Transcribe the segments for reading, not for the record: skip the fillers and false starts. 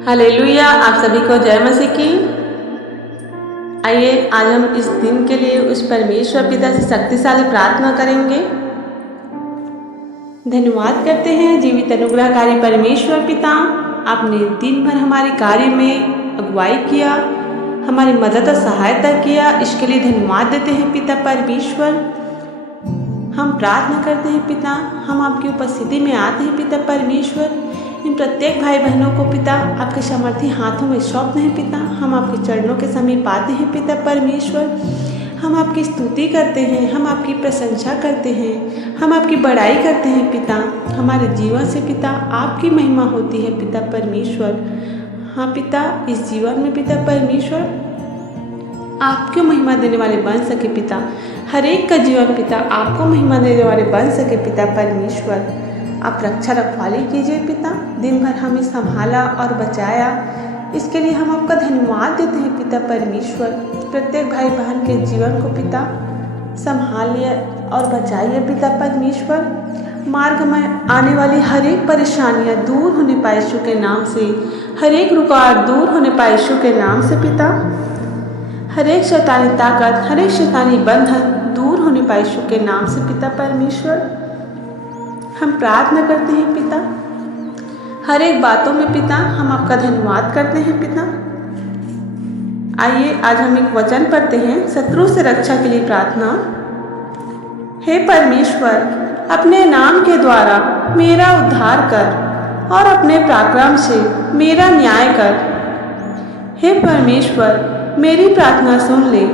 Hallelujah. आप सभी को जय मसीह की। आइए आज हम इस दिन के लिए उस परमेश्वर पिता से शक्तिशाली प्रार्थना करेंगे। धन्यवाद करते हैं जीवित अनुग्रहकारी परमेश्वर पिता, आपने दिन भर हमारे कार्य में अगुवाई किया, हमारी मदद और सहायता किया, इसके लिए धन्यवाद देते हैं पिता परमेश्वर। हम प्रार्थना करते हैं पिता, हम आपकी उपस्थिति में आते हैं पिता परमेश्वर। इन प्रत्येक भाई बहनों को पिता आपके सामर्थी हाथों में सौंपते हैं पिता। हम आपके चरणों के समीप आते हैं पिता परमेश्वर। हम आपकी स्तुति करते हैं, हम आपकी प्रशंसा करते हैं, हम आपकी बड़ाई करते हैं पिता। हमारे जीवन से पिता आपकी महिमा होती है पिता परमेश्वर। हाँ पिता, इस जीवन में पिता परमेश्वर आपको महिमा देने वाले बन सके पिता। हर एक का जीवन पिता आपको महिमा देने वाले बन सके पिता परमेश्वर। आप रक्षा रखवाली कीजिए पिता, दिन भर हमें संभाला और बचाया, इसके लिए हम आपका धन्यवाद देते हैं पिता परमेश्वर। प्रत्येक भाई बहन के जीवन को पिता संभालिए और बचाइए पिता परमेश्वर। मार्ग में आने वाली हर एक परेशानियां दूर होने पाए यीशु के नाम से, हर एक रुकावट दूर होने पाए यीशु के नाम से पिता। हर एक शैतानी ताकत, हर एक शैतानी बंधन दूर होने पाए यीशु के नाम से पिता परमेश्वर। हम प्रार्थना करते हैं पिता, हर एक बातों में पिता हम आपका धन्यवाद करते हैं पिता। आइए आज हम एक वचन पढ़ते हैं, शत्रु से रक्षा के लिए प्रार्थना। हे परमेश्वर, अपने नाम के द्वारा मेरा उद्धार कर और अपने पराक्रम से मेरा न्याय कर। हे परमेश्वर, मेरी प्रार्थना सुन ले,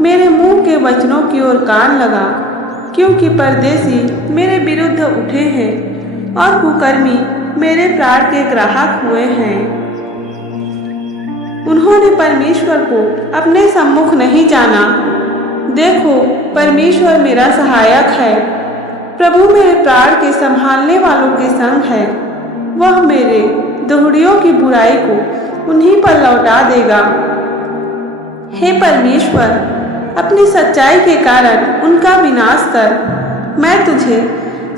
मेरे मुंह के वचनों की ओर कान लगा, क्योंकि परदेसी मेरे विरुद्ध उठे हैं और कुकर्मी मेरे प्राण के ग्राहक हुए हैं। उन्होंने परमेश्वर को अपने सम्मुख नहीं जाना। देखो, परमेश्वर मेरा सहायक है, प्रभु मेरे प्राण के संभालने वालों के संग है। वह मेरे दोहड़ियों की बुराई को उन्हीं पर लौटा देगा। हे परमेश्वर, अपनी सच्चाई के कारण उनका विनाश कर। मैं तुझे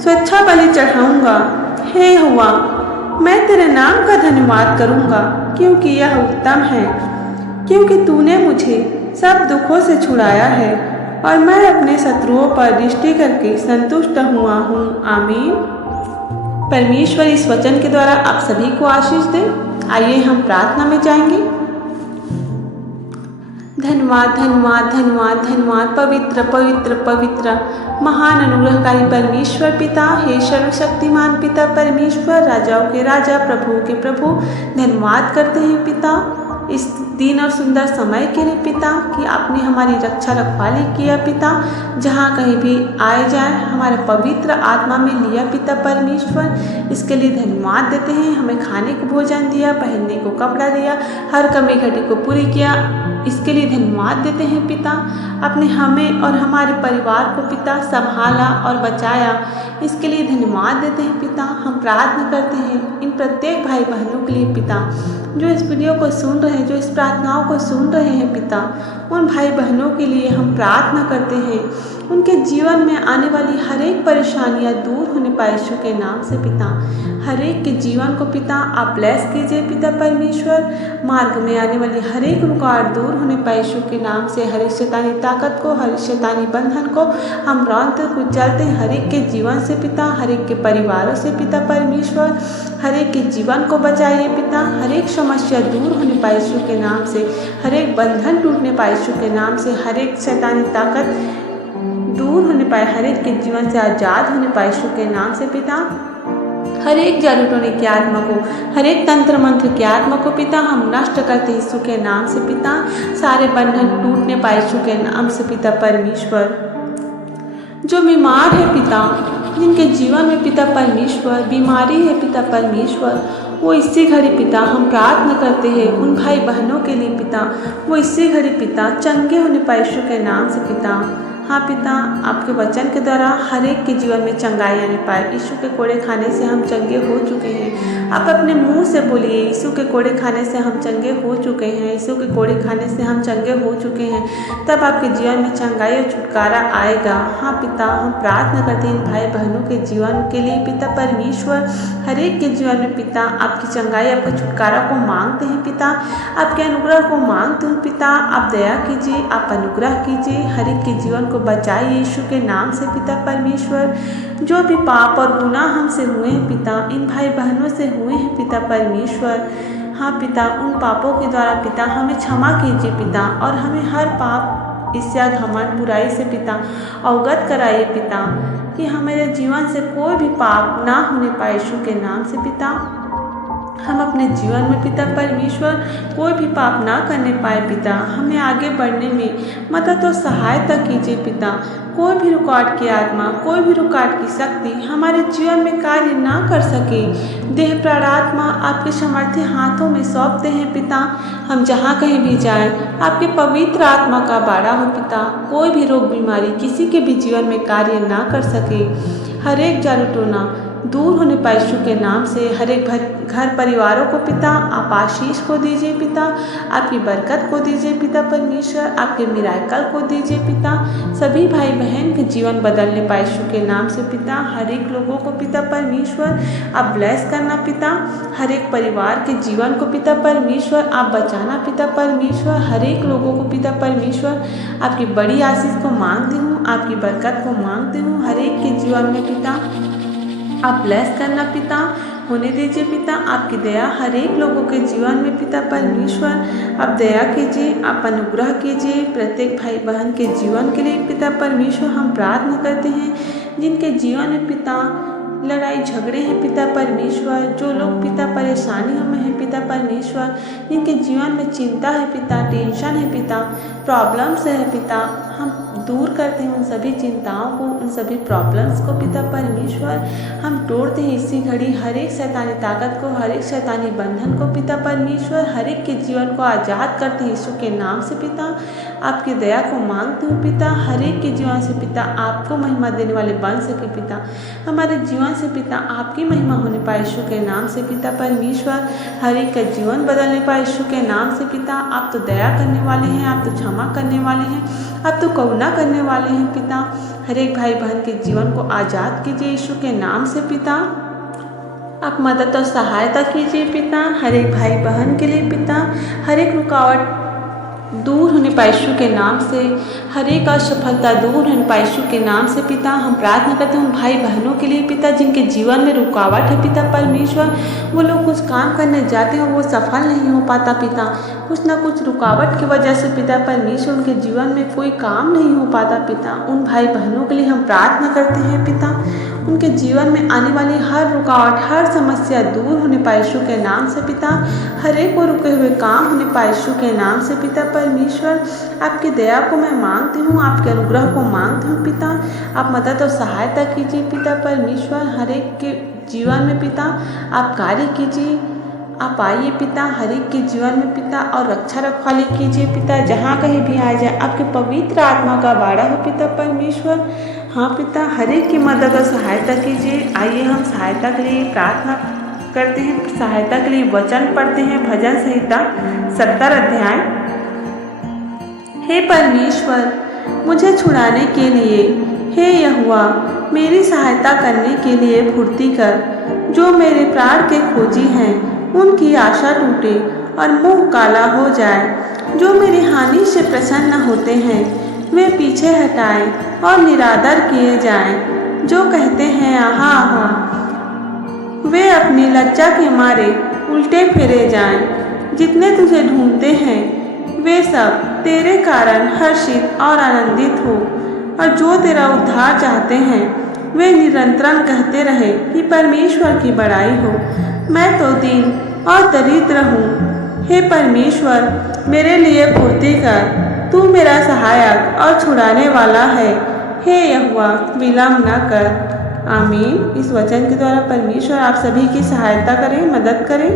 स्वेच्छा बलि चढ़ाऊंगा। हे यहोवा, मैं तेरे नाम का धन्यवाद करूंगा, क्योंकि यह उत्तम है। क्योंकि तूने मुझे सब दुखों से छुड़ाया है और मैं अपने शत्रुओं पर दृष्टि करके संतुष्ट हुआ हूँ। आमीन। परमेश्वर इस वचन के द्वारा आप सभी को आशीष दे। आइए हम प्रार्थना में जाएंगे। धन्यवाद धन्यवाद धन्यवाद धन्यवाद पवित्र पवित्र पवित्र महान अनुग्रहकारी परमेश्वर पिता, हे सर्वशक्तिमान पिता परमेश्वर, राजाओं के राजा, प्रभुओं के प्रभु, धन्यवाद करते हैं पिता इस दिन और सुंदर समय के लिए पिता कि आपने हमारी रक्षा रखवाली किया पिता। जहाँ कहीं भी आए जाए हमारे पवित्र आत्मा में लिया पिता परमेश्वर, इसके लिए धन्यवाद देते हैं। हमें खाने को भोजन दिया, पहनने को कपड़ा दिया, हर कमी घटी को पूरी किया, इसके लिए धन्यवाद देते हैं पिता। आपने हमें और हमारे परिवार को पिता संभाला और बचाया, इसके लिए धन्यवाद देते हैं पिता। हम प्रार्थना करते हैं इन प्रत्येक भाई बहनों के लिए पिता, जो इस वीडियो को सुन रहे हैं, जो इस प्रार्थनाओं को सुन रहे हैं पिता, उन भाई बहनों के लिए हम प्रार्थना करते हैं। उनके जीवन में आने वाली हर एक परेशानियां दूर होने पाए यीशु के नाम से पिता। हर एक के जीवन को पिता आप ब्लेस कीजिए पिता परमेश्वर। मार्ग में आने वाली हर एक रुकावट दूर होने पाए यीशु के नाम से। हर एक शैतानी ताकत को, हर एक शैतानी बंधन को हम रौंदते कुचलते हैं हर एक के जीवन से पिता, हर एक के परिवारों से पिता परमेश्वर। हर एक के जीवन को बचाइए पिता। हर एक समस्या दूर होने पाए यीशु के नाम से, हर एक बंधन टूटने पाए यीशु के नाम से, हर एक शैतानी ताकत दूर होने पाए, हर एक के जीवन से आज़ाद होने पाए यीशु के नाम से पिता। हर एक जड़ टोने की आत्मा को, हर एक तंत्र मंत्र की आत्मा को पिता हम नष्ट करते यीशु के नाम से पिता। सारे बंधन टूटने पाए यीशु के नाम से पिता परमेश्वर। जो बीमार है पिता, जिनके जीवन में पिता परमेश्वर बीमारी है पिता परमेश्वर, वो इसी घड़ी पिता हम प्रार्थना करते हैं उन भाई बहनों के लिए पिता, वो इसी घड़ी पिता चंगे होने पाए यीशु के नाम से पिता। हाँ पिता, आपके वचन के द्वारा हर एक के जीवन में चंगाई आने पाए। यीशु के कोड़े खाने से हम चंगे हो चुके हैं। आप अपने मुंह से बोलिए, यीशु के कोड़े खाने से हम चंगे हो चुके हैं, यीशु के कोड़े खाने से हम चंगे हो चुके हैं। तब आपके जीवन में चंगाई और छुटकारा आएगा। हाँ पिता, हम प्रार्थना करते हैं भाई बहनों के जीवन के लिए पिता परमेश्वर, हर एक के जीवन में पिता आपकी चंगाई, आपका छुटकारा को मांगते हैं पिता, आपके अनुग्रह को मांगते हैं पिता। आप दया कीजिए, आप अनुग्रह कीजिए, हर एक के जीवन को बचाइए यीशु के नाम से पिता परमेश्वर। जो भी पाप और गुनाह हमसे हुए हैं पिता, इन भाई बहनों से हुए हैं पिता परमेश्वर, हाँ पिता, उन पापों के द्वारा पिता हमें क्षमा कीजिए पिता, और हमें हर पाप, ईर्ष्या, घमंड, बुराई से पिता अवगत कराइए पिता, कि हमारे जीवन से कोई भी पाप ना होने पाए यीशु के नाम से पिता। हम अपने जीवन में पिता परमेश्वर कोई भी पाप ना करने पाए पिता, हमें आगे बढ़ने में मदद और सहायता कीजिए पिता। कोई भी रुकावट की आत्मा, कोई भी रुकावट की शक्ति हमारे जीवन में कार्य ना कर सके। देह प्राण आत्मा आपके समर्थी हाथों में सौंपते हैं पिता। हम जहाँ कहीं भी जाएं, आपके पवित्र आत्मा का बाड़ा हो पिता। कोई भी रोग बीमारी किसी के भी जीवन में कार्य ना कर सके। हर एक जादू टोना दूर होने पाए यीशु के नाम से। हर एक घर परिवारों को पिता आप आशीष को दीजिए पिता, आपकी बरकत को दीजिए पिता परमेश्वर, आपके मिराकल को दीजिए पिता। सभी भाई बहन के जीवन बदलने पाए यीशु के नाम से पिता। हर एक लोगों को पिता परमेश्वर आप ब्लेस करना पिता। हर एक परिवार के जीवन को पिता परमेश्वर आप बचाना पिता परमेश्वर। हर एक लोगों को पिता परमेश्वर आपकी बड़ी आशीष को मांगती हूँ, आपकी बरकत को मांगती हूँ। हर एक के जीवन में पिता आप ब्लेस करना पिता, होने दीजिए पिता। आपकी दया हर एक लोगों के जीवन में पिता परमेश्वर आप दया कीजिए, आप अनुग्रह कीजिए। प्रत्येक भाई बहन के जीवन के लिए पिता परमेश्वर हम प्रार्थना करते हैं, जिनके जीवन में पिता लड़ाई झगड़े हैं पिता परमेश्वर, जो लोग पिता परेशानियों में हैं पिता परमेश्वर, जिनके जीवन में चिंता है पिता, टेंशन है पिता, प्रॉब्लम्स है पिता, हम दूर करते हैं उन सभी चिंताओं को, उन सभी प्रॉब्लम्स को पिता परमेश्वर। हम तोड़ते हैं इसी घड़ी हर एक शैतानी ताकत को, हर एक शैतानी बंधन को पिता परमेश्वर। हर एक के जीवन को आज़ाद करते हैं यीशु के नाम से पिता। आपकी दया को मांगती हूँ पिता। हर एक के जीवन से पिता आपको महिमा देने वाले बन सके पिता। हमारे जीवन से पिता आपकी महिमा होने पाए यीशु के नाम से पिता परमेश्वर। हर एक का जीवन बदलने पाए यीशु के नाम से पिता। आप तो दया करने वाले हैं, आप तो क्षमा करने वाले हैं, आप तो करुणा करने वाले हैं पिता। हर एक भाई बहन के जीवन को आज़ाद कीजिए यीशु के नाम से पिता। आप मदद और सहायता कीजिए पिता। हर एक भाई बहन के लिए पिता हर एक रुकावट दूर होने पाए यीशु के नाम से, हर एक असफलता दूर होने पाए यीशु के नाम से पिता। हम प्रार्थना करते हैं भाई बहनों के लिए पिता, जिनके जीवन में रुकावट है पिता परमेश्वर। वो लोग कुछ काम करने जाते हैं, वो सफल नहीं हो पाता पिता, कुछ ना कुछ रुकावट की वजह से पिता परमेश्वर उनके जीवन में कोई काम नहीं हो पाता पिता। उन भाई बहनों के लिए हम प्रार्थना करते हैं पिता, उनके जीवन में आने वाली हर रुकावट, हर समस्या दूर होने पाए यीशु के नाम से पिता। हर एक को रुके हुए काम होने पाए यीशु के नाम से पिता परमेश्वर। आपकी दया को मैं मांगती हूँ, आपके अनुग्रह को मांगती हूँ पिता। आप मदद और सहायता कीजिए पिता परमेश्वर। हर एक के जीवन में पिता आप कार्य कीजिए, आप आइए पिता हर एक के जीवन में पिता, और रक्षा रखवाली कीजिए पिता। जहाँ कहीं भी आ जाए आपके पवित्र आत्मा का बाड़ा हो पिता परमेश्वर। हाँ पिता, हर एक की मदद और सहायता कीजिए। आइए हम सहायता के लिए प्रार्थना करते हैं, सहायता के लिए वचन पढ़ते हैं। भजन संहिता 70 अध्याय। हे परमेश्वर, मुझे छुड़ाने के लिए, हे यहोवा मेरी सहायता करने के लिए फुर्ती कर। जो मेरे प्राण के खोजी हैं उनकी आशा टूटे और मुंह काला हो जाए। जो मेरी हानि से प्रसन्न होते हैं वे पीछे हटाएं और निरादर किए जाएं। जो कहते हैं आहा आहा, वे अपनी लज्जा के मारे उल्टे फिरे जाएं। जितने तुझे ढूंढते हैं वे सब तेरे कारण हर्षित और आनंदित हो, और जो तेरा उद्धार चाहते हैं वे निरंतर कहते रहे कि परमेश्वर की बड़ाई हो। मैं तो दीन और दरिद्र हूँ, हे परमेश्वर मेरे लिए फुर्ती कर। तू मेरा सहायक और छुड़ाने वाला है, हे यहोवा विलम्ब न कर। आमीन। इस वचन के द्वारा परमेश्वर आप सभी की सहायता करें, मदद करें।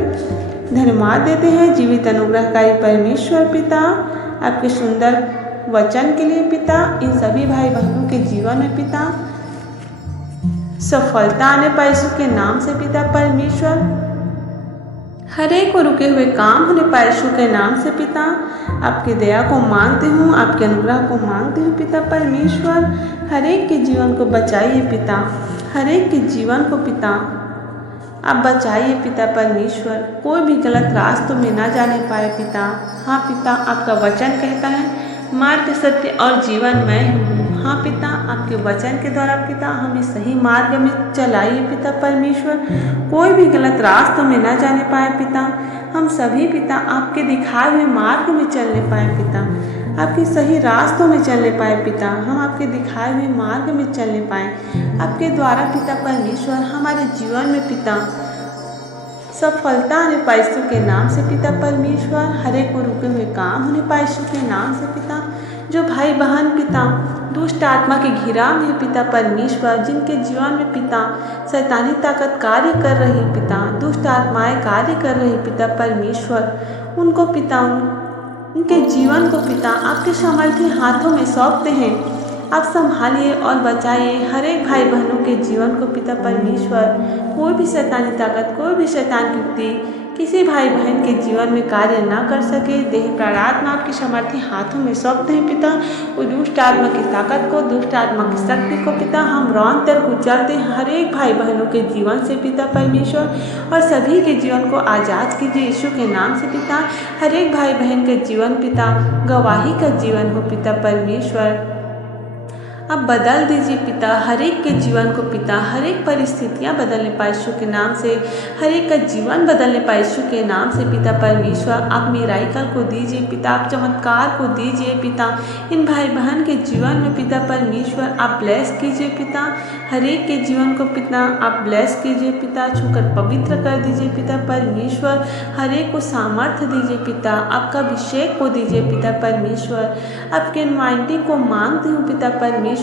धन्यवाद देते हैं जीवित अनुग्रहकारी परमेश्वर पिता, आपके सुंदर वचन के लिए पिता, इन सभी भाई बहनों के जीवन में पिता सफलता आने पाए यीशु के नाम से पिता परमेश्वर। हर एक को रुके हुए काम होने पाए यीशु के नाम से पिता। आपकी दया को मांगती हूँ, आपके अनुग्रह को मांगती हूँ पिता परमेश्वर। हर एक के जीवन को बचाइए पिता, हर एक के जीवन को पिता आप बचाइए पिता परमेश्वर। कोई भी गलत रास्तों में ना जाने पाए पिता। हाँ पिता, आपका वचन कहता है मार्ग, सत्य और जीवन मैं हूँ। हाँ पिता, आपके वचन के द्वारा पिता हमें सही मार्ग में चलाइए पिता परमेश्वर। कोई भी गलत रास्तों में ना जाने पाए पिता। हम सभी पिता आपके दिखाए हुए मार्ग में चलने पाए पिता, आपके सही रास्तों में चलने पाए पिता। हम आपके दिखाए हुए मार्ग में चलने पाए आपके द्वारा पिता परमेश्वर। हमारे जीवन में पिता सफलता आने पाए यीशु के नाम से पिता परमेश्वर। हर एक को रुके हुए काम होने पाए यीशु के नाम से पिता। जो भाई बहन पिता दुष्ट आत्मा के घिराव में पिता परमेश्वर, जिनके जीवन में पिता शैतानी ताकत कार्य कर रही पिता, दुष्ट आत्माएं कार्य कर रही पिता परमेश्वर, उनको पिता उनके जीवन को पिता आपके सामर्थ्य हाथों में सौंपते हैं। आप संभालिए और बचाइए हर एक भाई बहनों के जीवन को पिता परमेश्वर। कोई भी शैतानी ताकत, कोई भी शैतान की युक्ति किसी भाई बहन के जीवन में कार्य ना कर सके। देह प्राणात्मा आपके सामर्थ्य हाथों में सौंपते हैं पिता। वो दुष्ट आत्मा की ताकत को, दुष्ट आत्मा की शक्ति को पिता हम रौंदकर कुचलते हैं हर एक भाई बहनों के जीवन से पिता परमेश्वर। और सभी के जीवन को आज़ाद कीजिए यीशु के नाम से पिता। हर एक भाई बहन के जीवन पिता गवाही का जीवन हो पिता परमेश्वर। अब बदल दीजिए पिता हर एक के जीवन को पिता। हर एक परिस्थितियाँ बदलने पाए यीशु के नाम से, हर एक का जीवन बदलने पाए यीशु के नाम से पिता परमेश्वर। आप मिराइकल को दीजिए पिता, आप चमत्कार को दीजिए पिता इन भाई बहन के जीवन में पिता परमेश्वर। आप ब्लेस कीजिए पिता हर एक के जीवन को पिता, आप ब्लेस कीजिए पिता, छूकर पवित्र कर दीजिए पिता परमेश्वर। हर एक को सामर्थ्य दीजिए पिता, आपका अभिषेक को दीजिए पिता परमेश्वर। आपके अनुवाइंटिंग को मांगती हूँ पिता परमेश्वर,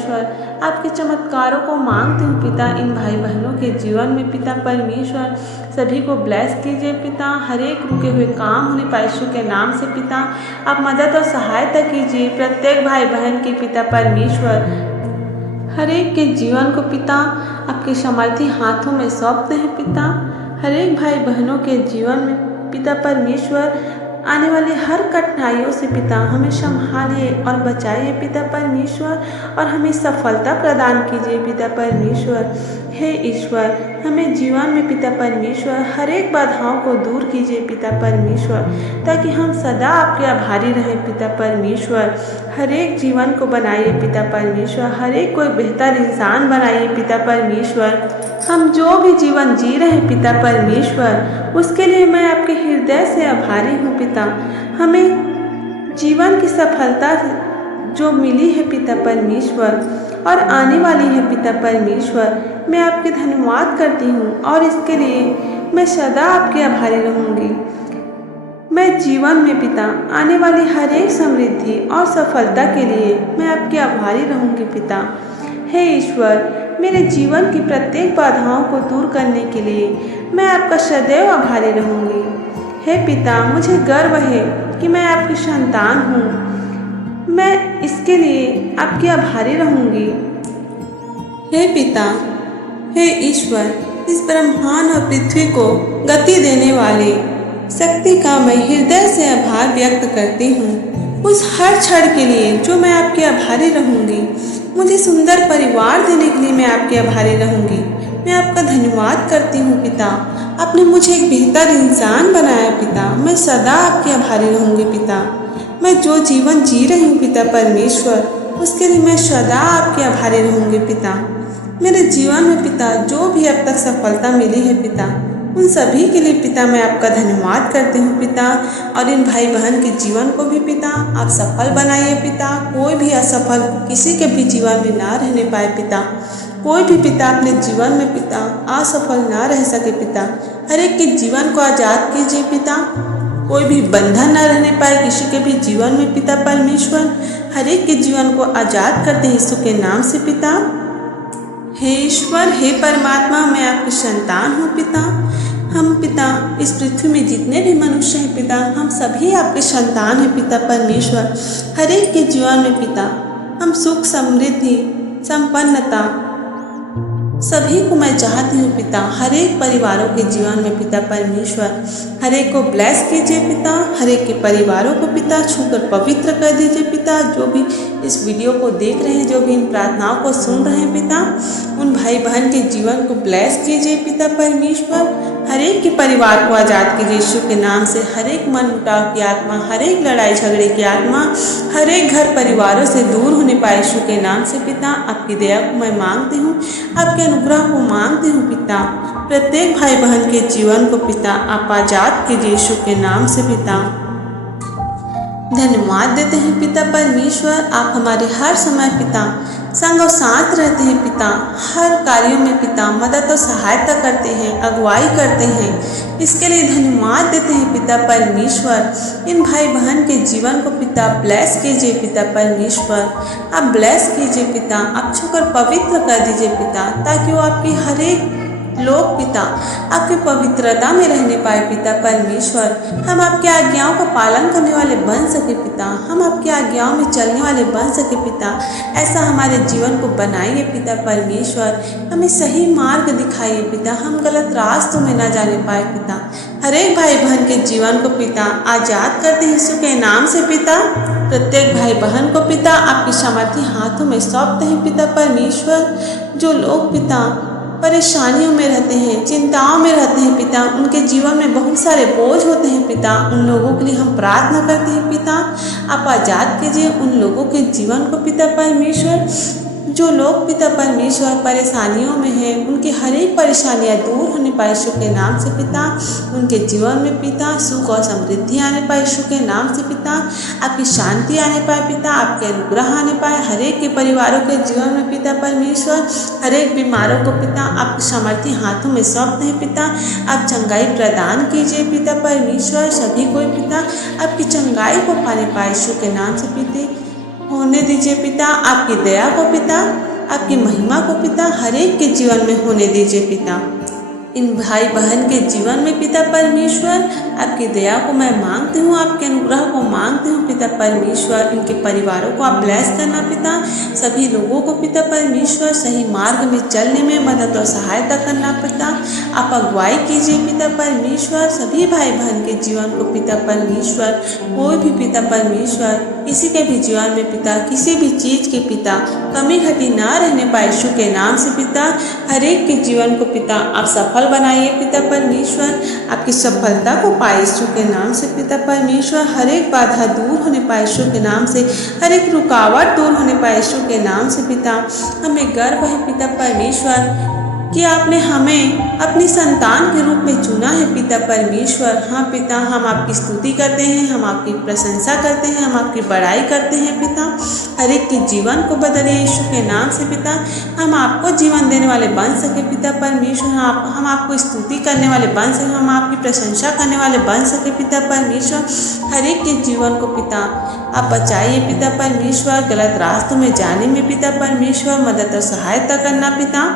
आपके चमत्कारों को मांगती हूँ पिता इन भाई बहनों के जीवन में पिता परमेश्वर। सभी को ब्लेस कीजिए पिता, हर एक रुके हुए काम होने पाए यीशु के नाम से पिता। आप मदद और सहायता कीजिए प्रत्येक भाई बहन के पिता परमेश्वर। हर एक के जीवन को पिता आपके सामर्थ्य हाथों में सौंपते हैं पिता। हर एक भाई बहनों के जीवन में पिता परमेश्वर आने वाली हर कठिनाइयों से पिता हमें संभालिए और बचाइए पिता परमेश्वर। और हमें सफलता प्रदान कीजिए पिता परमेश्वर। हे ईश्वर, हमें जीवन में पिता परमेश्वर हर एक बाधाओं को दूर कीजिए पिता परमेश्वर, ताकि हम सदा आपके आभारी रहें पिता परमेश्वर। हर एक जीवन को बनाइए पिता परमेश्वर, हर एक को एक बेहतर इंसान बनाइए पिता परमेश्वर। हम जो भी जीवन जी रहे हैं पिता परमेश्वर, उसके लिए मैं आपके हृदय से आभारी हूँ पिता। हमें जीवन की सफलता जो मिली है पिता परमेश्वर और आने वाली है पिता परमेश्वर, मैं आपके धन्यवाद करती हूँ और इसके लिए मैं सदा आपके आभारी रहूँगी। मैं जीवन में पिता आने वाली हर एक समृद्धि और सफलता के लिए मैं आपके आभारी रहूँगी पिता। हे ईश्वर, मेरे जीवन की प्रत्येक बाधाओं को दूर करने के लिए मैं आपका सदैव आभारी रहूँगी। हे पिता, मुझे गर्व है कि मैं आपकी संतान हूँ। मैं इसके लिए आपकी आभारी रहूँगी। हे पिता, हे ईश्वर, इस ब्रह्मांड और पृथ्वी को गति देने वाले शक्ति का मैं हृदय से आभार व्यक्त करती हूँ। उस हर क्षण के लिए जो मैं आपके आभारी रहूँगी। मुझे सुंदर परिवार देने के लिए मैं आपके आभारी रहूँगी। मैं आपका धन्यवाद करती हूँ पिता। आपने मुझे एक बेहतर इंसान बनाया पिता। मैं सदा आपके आभारी रहूँगी पिता। मैं जो जीवन जी रही हूँ पिता परमेश्वर, उसके लिए मैं सदा आपके आभारी रहूँगी पिता। मेरे जीवन में पिता जो भी अब तक सफलता मिली है पिता, उन सभी के लिए पिता मैं आपका धन्यवाद करती हूँ पिता। और इन भाई बहन के जीवन को भी पिता आप सफल बनाइए पिता। कोई भी असफल किसी के भी जीवन में ना रहने पाए पिता। कोई भी पिता अपने जीवन में पिता असफल ना रह सके पिता। हर एक के जीवन को आज़ाद कीजिए पिता। कोई भी बंधन न रहने पाए किसी के भी जीवन में पिता परमेश्वर। हर एक के जीवन को आज़ाद करते हैं यीशु के नाम से पिता। हे ईश्वर, हे परमात्मा, मैं आपकी संतान हूँ पिता। हम पिता इस पृथ्वी में जितने भी मनुष्य हैं पिता, हम सभी आपके संतान हैं पिता परमेश्वर। हर एक के जीवन में पिता हम सुख समृद्धि संपन्नता सभी को मैं चाहती हूँ पिता, हर एक परिवारों के जीवन में पिता परमेश्वर हर एक को ब्लेस कीजिए पिता, हर एक के परिवारों को पिता छूकर पवित्र कर दीजिए पिता। जो भी इस वीडियो को देख रहे हैं, जो भी इन प्रार्थनाओं को सुन रहे हैं पिता, उन भाई बहन के जीवन को ब्लेस कीजिए पिता परमेश्वर। हर एक के परिवार को आज़ाद कीजिए यीशु के नाम से। हर एक मन मुटाव की आत्मा, हर एक लड़ाई झगड़े की आत्मा, हर एक घर परिवारों से दूर होने पाए यीशु के नाम से पिता। आपकी दया को मैं मांगती हूँ, आपके अनुग्रह को मांगती हूँ पिता। प्रत्येक भाई बहन के जीवन को पिता आप आज़ाद कीजिए यीशु के नाम से पिता। धन्यवाद देते हैं पिता परमेश्वर, आप हमारे हर समय पिता संग और साथ रहते हैं पिता। हर कार्यों में पिता मदद और सहायता करते हैं, अगुवाई करते हैं। इसके लिए धन्यवाद देते हैं पिता परमेश्वर। इन भाई बहन के जीवन को पिता ब्लेस कीजिए पिता परमेश्वर, आप ब्लेस कीजिए पिता, आप छूकर पवित्र कर दीजिए पिता, ताकि वो आपकी हर एक लोग पिता आपकी पवित्रता में रहने पाए पिता परमेश्वर। हम आपकी आज्ञाओं का पालन करने वाले बन सके पिता, हम आपकी आज्ञाओं में चलने वाले बन सके पिता। ऐसा हमारे जीवन को बनाइए पिता परमेश्वर, हमें सही मार्ग दिखाइए पिता, हम गलत रास्तों में न जाने पाए पिता। हर एक भाई बहन के जीवन को पिता आज़ाद करते हैं यीशु के नाम से पिता। प्रत्येक भाई बहन को पिता आपकी सामर्थी हाथों में सौंपते हैं पिता परमेश्वर। जो लोग पिता परेशानियों में रहते हैं, चिंताओं में रहते हैं पिता, उनके जीवन में बहुत सारे बोझ होते हैं पिता, उन लोगों के लिए हम प्रार्थना करते हैं पिता, आप आज़ाद कीजिए उन लोगों के जीवन को पिता परमेश्वर। जो लोग पिता परमेश्वर परेशानियों में हैं, उनकी हर एक परेशानियाँ दूर होने पाए यीशु के नाम से पिता। उनके जीवन में पिता सुख और समृद्धि आने पाए यीशु के नाम से पिता, आपकी शांति आने पाए पिता, आपके अनुग्रह आने पाए हर एक के परिवारों के जीवन में पिता परमेश्वर। हर एक बीमारों को पिता आपके सामर्थी हाथों में सौंपते हैं पिता, आप चंगाई प्रदान कीजिए पिता परमेश्वर। सभी को पिता आपकी चंगाई को पाने पाए यीशु के नाम से पिता होने दीजिए पिता। आपकी दया को पिता, आपकी महिमा को पिता हर एक के जीवन में होने दीजिए पिता। इन भाई बहन के जीवन में पिता परमेश्वर आपकी दया को मैं मांगती हूँ, आपके अनुग्रह को मांगती हूँ पिता परमेश्वर। इनके परिवारों को आप ब्लेस करना पिता, सभी लोगों को पिता परमेश्वर सही मार्ग में चलने में मदद और सहायता करना पिता। आप अगुवाई कीजिए पिता परमेश्वर सभी भाई बहन के जीवन को पिता परमेश्वर। कोई भी पिता परमेश्वर किसी के भी जीवन में पिता किसी भी चीज़ के पिता कमी घटी ना रहने पाए यीशु के नाम से पिता। हर एक के जीवन को पिता आप सफल बनाइए पिता परमेश्वर, आपकी सफलता को पाए यीशु के नाम से पिता परमेश्वर। हर एक बाधा दूर होने पाए यीशु के नाम से, हर एक रुकावट दूर होने पाए यीशु के नाम से पिता। हमें गर्व है पिता परमेश्वर कि आपने हमें अपनी संतान के रूप में चुना है पिता परमेश्वर। हाँ पिता, हम आपकी स्तुति करते हैं, हम आपकी प्रशंसा करते हैं, हम आपकी बड़ाई करते हैं पिता। हर एक के जीवन को बदलिए यीशु के नाम से पिता, हम आपको जीवन देने वाले बन सके पिता परमेश्वर। हम आपको स्तुति करने वाले बन सके, हम आपकी प्रशंसा करने वाले बन सके पिता परमेश्वर। हर एक के जीवन को पिता आप बचाइए पिता परमेश्वर, गलत रास्तों में जाने में पिता परमेश्वर मदद और सहायता करना पिता।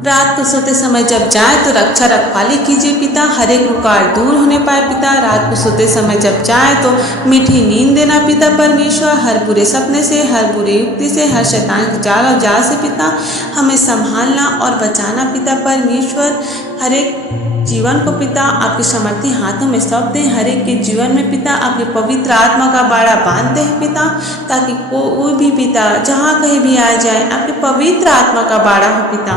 रात को सोते समय जब जाए तो रक्षा रखवाली कीजिए पिता, हर एक रुकावट दूर होने पाए पिता। रात को सोते समय जब जाए तो मीठी नींद देना पिता परमेश्वर, हर बुरे सपने से, हर बुरी युक्ति से, हर शैतान के जाल और जाल से पिता हमें संभालना और बचाना पिता परमेश्वर। हर एक जीवन को पिता आपके समर्थी हाथों में सौंपते हैं। हर एक के जीवन में पिता आपके पवित्र आत्मा का बाड़ा बांधते हैं पिता, ताकि कोई भी पिता जहाँ कहीं भी आ जाए आपके पवित्र आत्मा का बाड़ा हो पिता।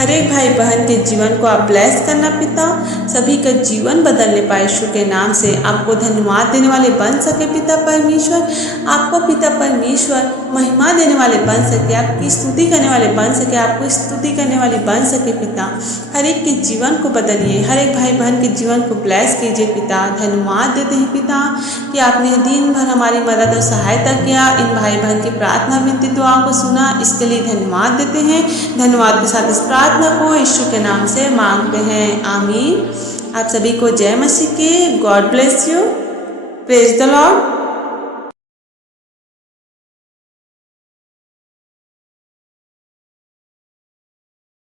हर एक भाई बहन के जीवन को आप ब्लेस करना पिता, सभी का जीवन बदलने पाए यीशु के नाम से। आपको धन्यवाद देने वाले बन सके पिता परमेश्वर, आपको पिता परमेश्वर महिमा देने वाले बन सके, आपकी स्तुति करने वाले बन सके, आपको स्तुति करने वाले बन सके पिता। हर एक के जीवन को बदलिए, हर एक भाई बहन के जीवन को ब्लेस कीजिए पिता। धन्यवाद देते हैं पिता कि आपने दिन भर हमारी मदद और सहायता किया, इन भाई बहन की प्रार्थना विनती दुआओं को सुना, इसके लिए धन्यवाद देते हैं। धन्यवाद के साथ इस प्रार्थना को यीशु के नाम से मांगते हैं, आमीन। आप सभी को जय मसीह की, God bless you, praise the Lord.